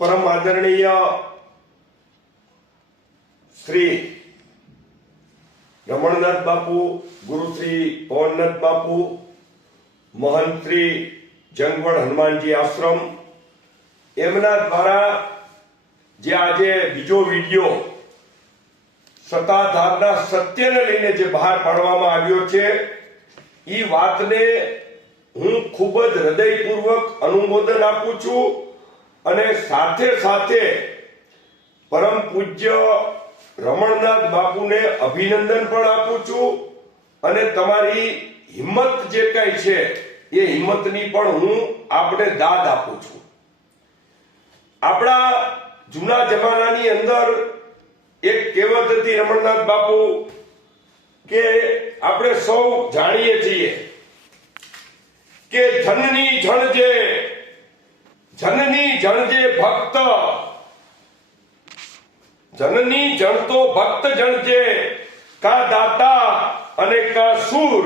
परम आदरणीय श्री रमणनाथ बापू, गुरु श्री पवननाथ बापू, महंत श्री जंगवण हनुमानजी आश्रम एमना द्वारा जे आजे बीजो विडियो सत्ताधारना सत्यने लईने जे बहार पाडवामां आव्यो छे ई वातने हूँ खूब ज हृदयपूर्वक अनुमोदन आपूं छुं અને સાથે સાથે પરમ પૂજ્ય રમણનાથ બાપુને અભિનંદન પણ આપું છું અને તમારી હિંમત જે કઈ છે એ હિંમતની પણ હું આપને દાદ આપું છું। આપણા જૂના જમાનાની અંદર એક કહેવત હતી રમણનાથ બાપુ કે આપણે સૌ જાણીએ છીએ કે જનની જણજે ભક્ત, જનની જણતો ભક્ત જણજે, કા દાતા અને કા સૂર,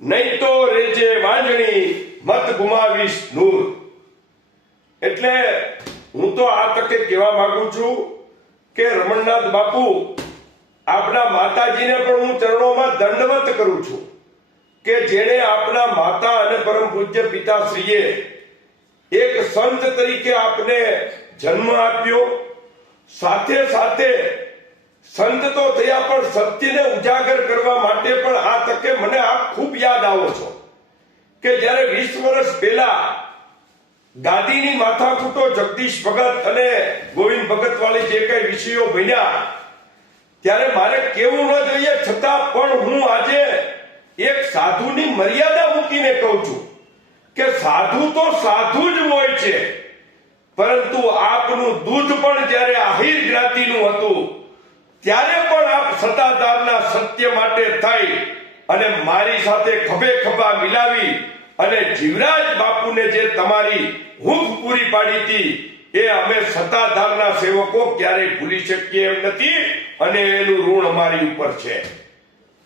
નહીં તો રેજે વાંજણી, મત ગુમાવીશ નૂર। એટલે હું તો આ તકે કહેવા માંગુ છું કે રમણનાથ બાપુ આપના માતાજીને પણ હું ચરણોમાં દંડવત કરું છું કે જેણે આપના માતા અને પરમ પૂજ્ય પિતાશ્રીએ એક સંત તરીકે આપને જન્મ આપ્યો, સાથે સાથે સંત તો થયા પણ સત્યને ઉજાગર કરવા માટે પણ આ તકે મને આપ ખૂબ યાદ આવો છો કે જ્યારે 20 વર્ષ પહેલા ગાદીની માથાકૂટો જગદીશ ભગત અને ગોવિંદ ભગત વાળી જે કઈ વિષયો બન્યા ત્યારે મારે કેવું ન જોઈએ છતાં પણ હું આજે એક સાધુની મર્યાદા મૂકીને કહું છું કે સાધુ તો સાધુ જ હોય છે, પરંતુ આપનું દૂધ પણ જ્યારે આહિર જ્ઞાતિનું હતું ત્યારે પણ આપ સત્તાધારના સત્ય માટે થઈ અને મારી સાથે ખભે ખભા મિલાવી અને જીવરાજ બાપુને જે તમારી હૂંફ પૂરી પાડી હતી એ અમે સત્તાધારના સેવકો ક્યારેય ભૂલી શકીએ એમ નથી અને એનું ઋણ અમારી ઉપર છે।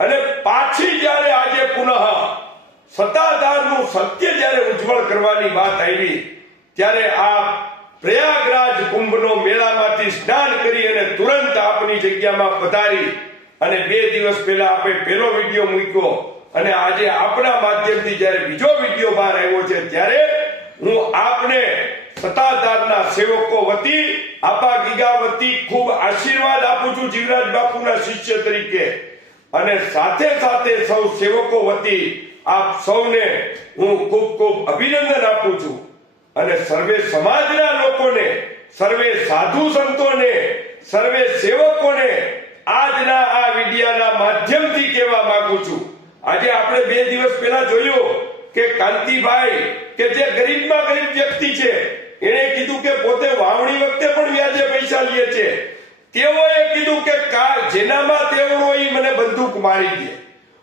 અને પાછી જ્યારે આજે પુનઃ સત્તાધારનું સત્ય જ્યારે ઉજ્જવળ કરવાની વાત આવી ત્યારે આ પ્રયાગરાજ કુંભનો મેળામાંથી સ્નાન કરી અને તુરંત આપની જગ્યામાં પધારી અને 2 દિવસ પહેલા આપણે પહેલો વિડીયો મૂક્યો અને આજે આપણા માધ્યમથી જ્યારે બીજો વિડીયો બહાર આવ્યો છે ત્યારે હું આપને સત્તાધારના સેવકો વતી આપા ગીગા વતી ખૂબ આશીર્વાદ આપું છું જીવરાજ બાપુના શિષ્ય તરીકે અને સાથે સાથે સૌ સેવકો વતી આપ સૌને હું ખૂબ ખૂબ અભિનંદન આપું છું અને સર્વે સમાજના લોકોને, સર્વે સાધુ સંતોને, સર્વે સેવકોને આજના આ વિડિયાના માધ્યમથી કહેવા માંગુ છું। આજે આપણે 2 દિવસ પહેલા જોયું કે કાંતિભાઈ કે જે ગરીબમાં ગરીબ વ્યક્તિ છે એણે કીધું કે પોતે વાવણી વખતે પણ વ્યાજે પૈસા લે છે, તેઓએ કીધું કે જેનામાં તેવડો એ મને બંદૂક મારી દે,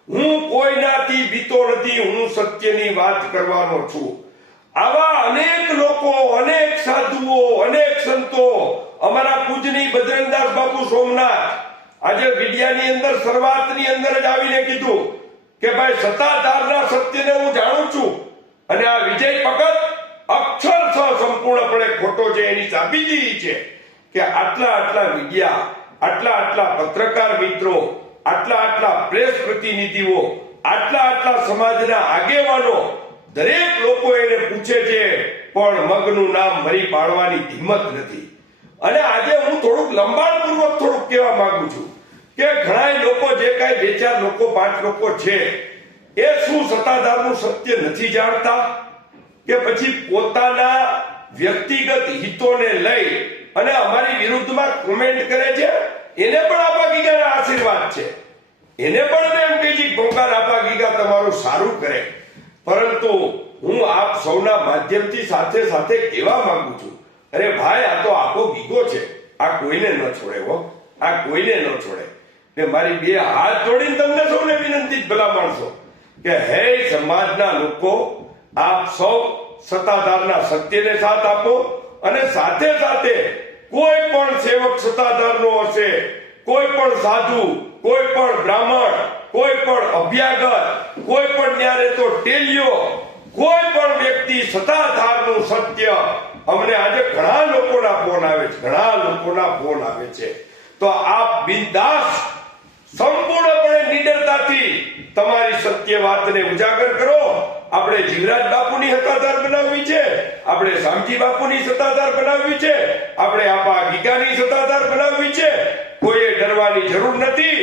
હું કોઈનાથી બીતો નથી, હું સત્યની વાત કરવાનો છું। આવા અનેક લોકો, અનેક સાધુઓ, અનેક સંતો, અમારા પૂજનીય બજરંગદાસ બાપુ સોમનાથ આજે વિડિયાની અંદર શરૂઆતની અંદર જ આવીને કીધું કે ભાઈ સત્તાધારના સત્યને હું જાણું છું અને આ વિજય ભગત અક્ષરશઃ સંપૂર્ણપણે ખોટો છે એની સાબિતી છે કે આટલા મીડિયા, આટલા પત્રકાર મિત્રો, આટલા પ્રેસ પ્રતિનિધિઓ, આટલા સમાજના આગેવાનો દરેક લોકો એને પૂછે છે પણ મગનું નામ મરી પાડવાની હિંમત નથી। અને આજે હું થોડુંક લંબાણપૂર્વક થોડુંક કહેવા માંગુ છું કે ઘણા લોકો જે કાંઈ 2-4 લોકો 5 લોકો છે એ શું સત્તાધારનું સત્ય નથી જાણતા કે પછી પોતાના વ્યક્તિગત હિતોને લઈ અને અમારી વિરુદ્ધમાં કોમેન્ટ કરે છે? એને પણ આપા ગીગાના આશીર્વાદ છે, એને પણ એમ કહે છે ભગવાન આપા ગીગા તમારું સારું કરે, પરંતુ હું આપ સૌના માધ્યમથી સાથે સાથે કહેવા માંગુ છું અરે ભાઈ આ તો આપો ગીગો છે, આ કોઈને ન છોડે હો, આ કોઈને ન છોડે। ને મારી 2 હાથ જોડીને તમને સૌને વિનંતી જ ભલા માણસો કે હે સમાજના લોકો, આપ સૌ સત્તાધારના સત્યને સાથ આપો અને સાથે સાથે કોઈ પણ સેવક સત્તાધારનો હશે, કોઈ પણ સાધુ, કોઈ પણ બ્રાહ્મણ, કોઈ પણ અભ્યાગત, કોઈ પણ ન્યારે તો ટેલિયો, કોઈ પણ વ્યક્તિ સત્તાધારનું સત્ય અમને આજે ઘણા લોકોના ફોન આવે છે, ઘણા લોકોના ફોન આવે છે. તો આપ બિંદાસ સંપૂર્ણપણે નિડરતાથી તમારી સત્ય વાતને ઉજાગર કરો. આપણે જીવરાજ બાપુની સત્તાધાર બનાવવી છે, આપણે શામજી બાપુની સત્તાધાર બનાવવી છે, આપણે આપા ગીગાની સત્તાધાર બનાવવી છે. કોઈએ ડરવાની જરૂર નથી.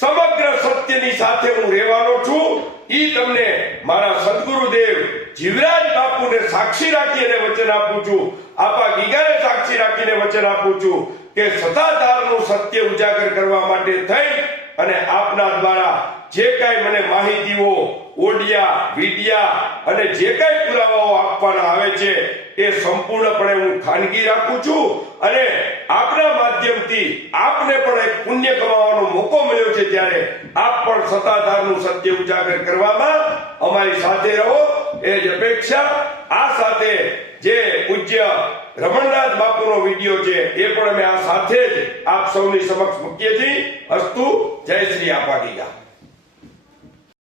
સમગ્ર સત્યની સાથે હું રહેવાનો છું. ઈ તમને મારા સદગુરુદેવ જીવરાજ બાપુને સાક્ષી રાખીને વચન આપું છું, આપા ગીગાને સાક્ષી રાખીને વચન આપું છું કે સત્તાધારનું સત્ય ઉજાગર કરવા માટે થઈ અને આપના દ્વારા જે કાંઈ મને માહિતીઓ, ઓડિયા, વિડિયા અને જે કાંઈ પુરાવાઓ આપવાના આવે છે એ સંપૂર્ણપણે હું ખાનગી રાખું છું. અને આપના માધ્યમથી આપને પણ એક પુણ્ય કમાવાનો મોકો મળ્યો છે, ત્યારે આપ પણ સત્તાધારનું સત્ય ઉજાગર કરવામાં અમારી સાથે રહો એ જ અપેક્ષા. આ સાથે જે પૂજ્ય રમણદાસ બાપુનો વિડીયો છે એ પણ અમે આ સાથે જ આપ સૌની સમક્ષ મૂકીએ છીએ. અસ્તુ. જય શ્રી આપા ગીગા.